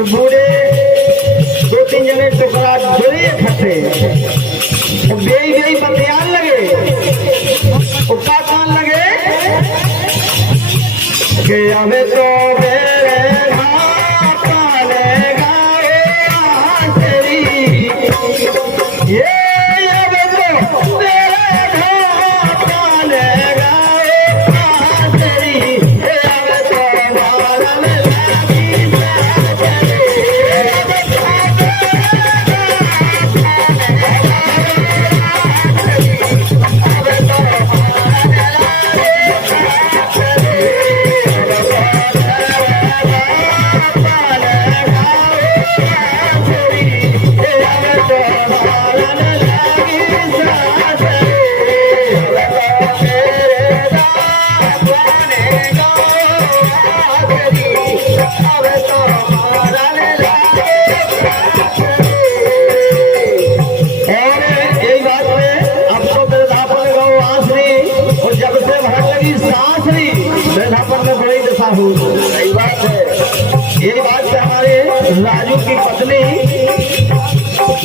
तो बूढ़े दो तीन जने टुकड़ा जोड़े इकट्ठे बेई बेई बतियान लगे उपका कान लगे कि अबे तो मेरे ये यही बात से हमारे राजू की पत्नी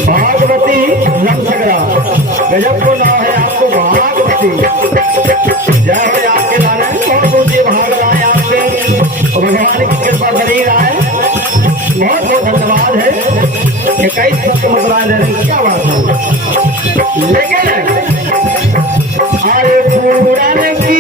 भागवती रमसगरा गजब को नाम है आपको भागवती जय हो आपके लाने बहुत ऊंचे भाग रहा है आपके भगवान की कृपा बनी रहा है बहुत बहुत धन्यवाद है कि कई सत्य मुद्राएं दे रही क्या बात है लेकिन अरे पूरन की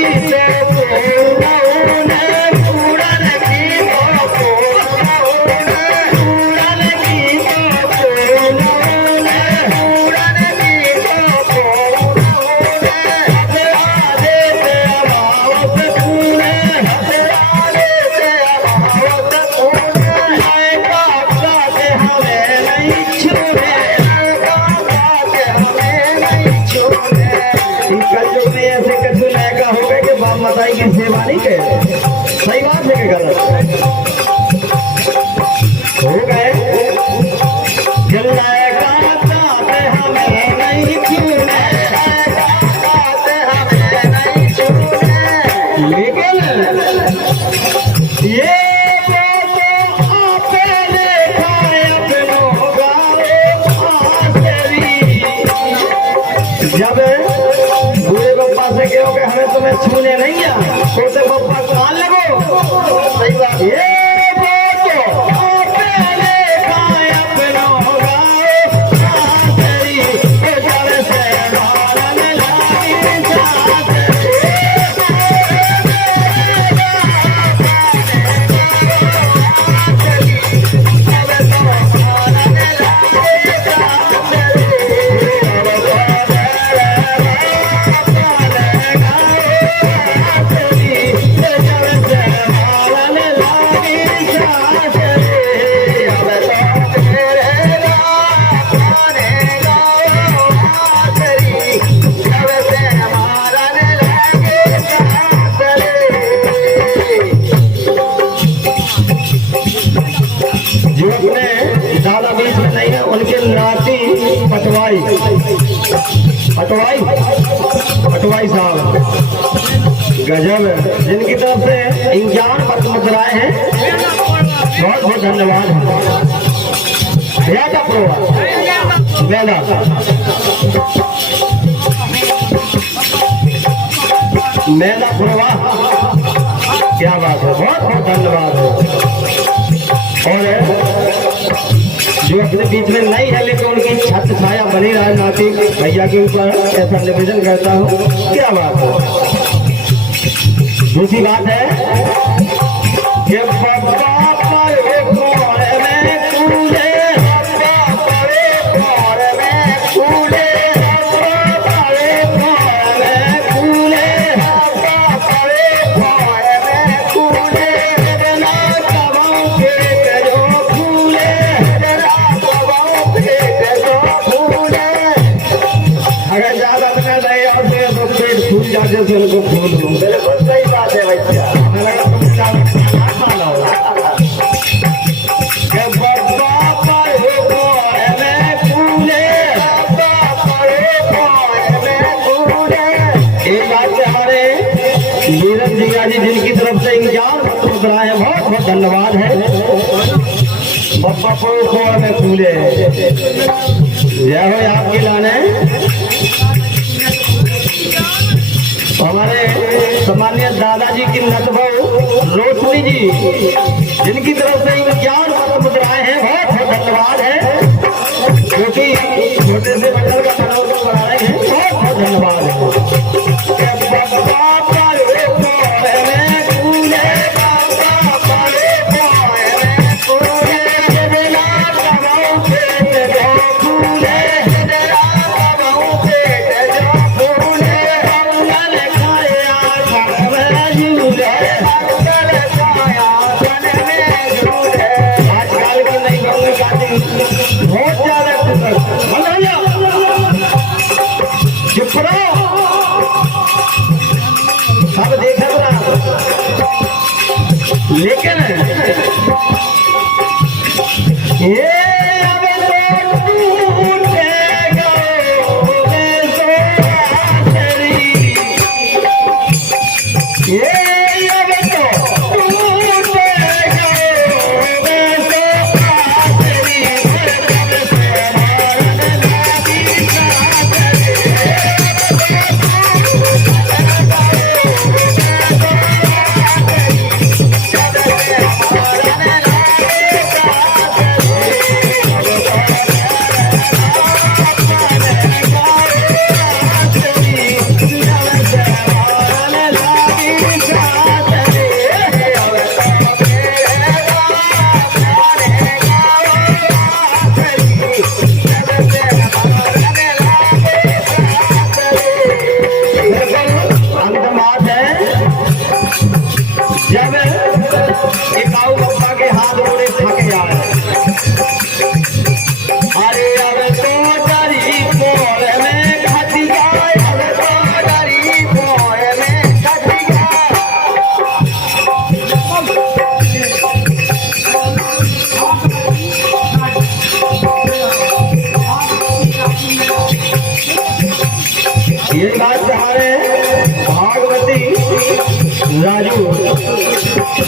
माताई की सेवा नहीं के सही बात है कि गलत हो गए हमें नहीं छूने लेकिन ये जब बूढ़े बप्पा से कहो कि हमें तुम्हें छूने नहीं है छोटे बप्पा कान लगो सही बात ये पटवाई साहब गजब जिनकी तरफ से 51 पत्र मुद्राएं हैं बहुत बहुत धन्यवाद भैया का प्रोवा मेला प्रोवा क्या बात है बहुत बहुत धन्यवाद है और जो अपने बीच में नहीं है लेकिन उनकी छत छाया बनी रहा नाती भैया के ऊपर ऐसा निवेदन करता हूँ क्या बात है दूसरी बात है कि उनको फूल दूं बिल्कुल सही बात है भैया एक बात से हमारे नीरज जिया जी जिनकी तरफ से 51 पत्र मुद्राएं हैं बहुत बहुत धन्यवाद है पप्पा को में फूले। जय हो आपकी लाने। हमारे सम्मानित दादाजी की नतबहू रोशनी जी, जिनकी तरफ से ज्ञान मुद्राएं हैं, बहुत बहुत धन्यवाद है, क्योंकि छोटे से मंडल का तनाव बना रहे हैं। बहुत बहुत धन्यवाद है। सब देखा ना, लेकिन ये ये बात हमारे भागवती राजू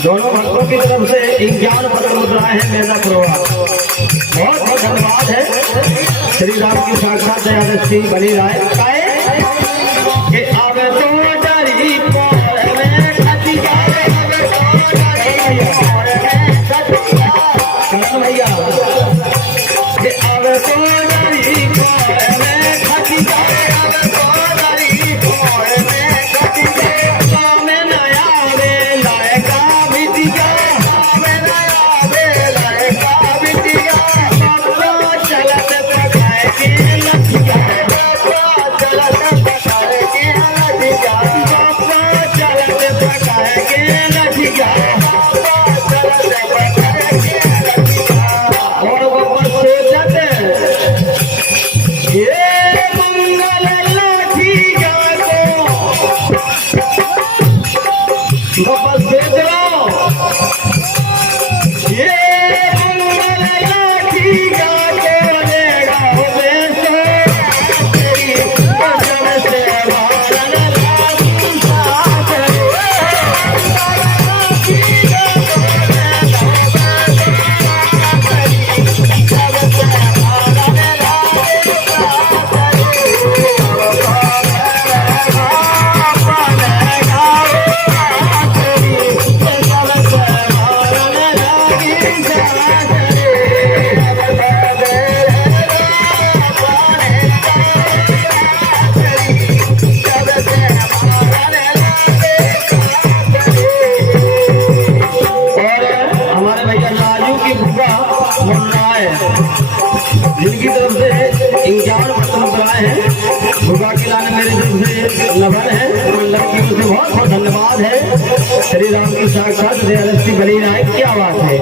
दोनों भक्तों की तरफ से 51 मुद्राएं हैं। मेरा प्रवाह बहुत बहुत धन्यवाद है। श्री राम की साक्षात दयादृष्टि बनी राय कि अब तो डरी भैया कि अब तो डरी जिनकी तरफ से 51 मुद्राएं हैं। भुगा के लाने मेरे तरफ से लभन है, मंडल की ओर से बहुत बहुत धन्यवाद है। श्री राम की साक्षात दयादृष्टि बनी राय, क्या बात है।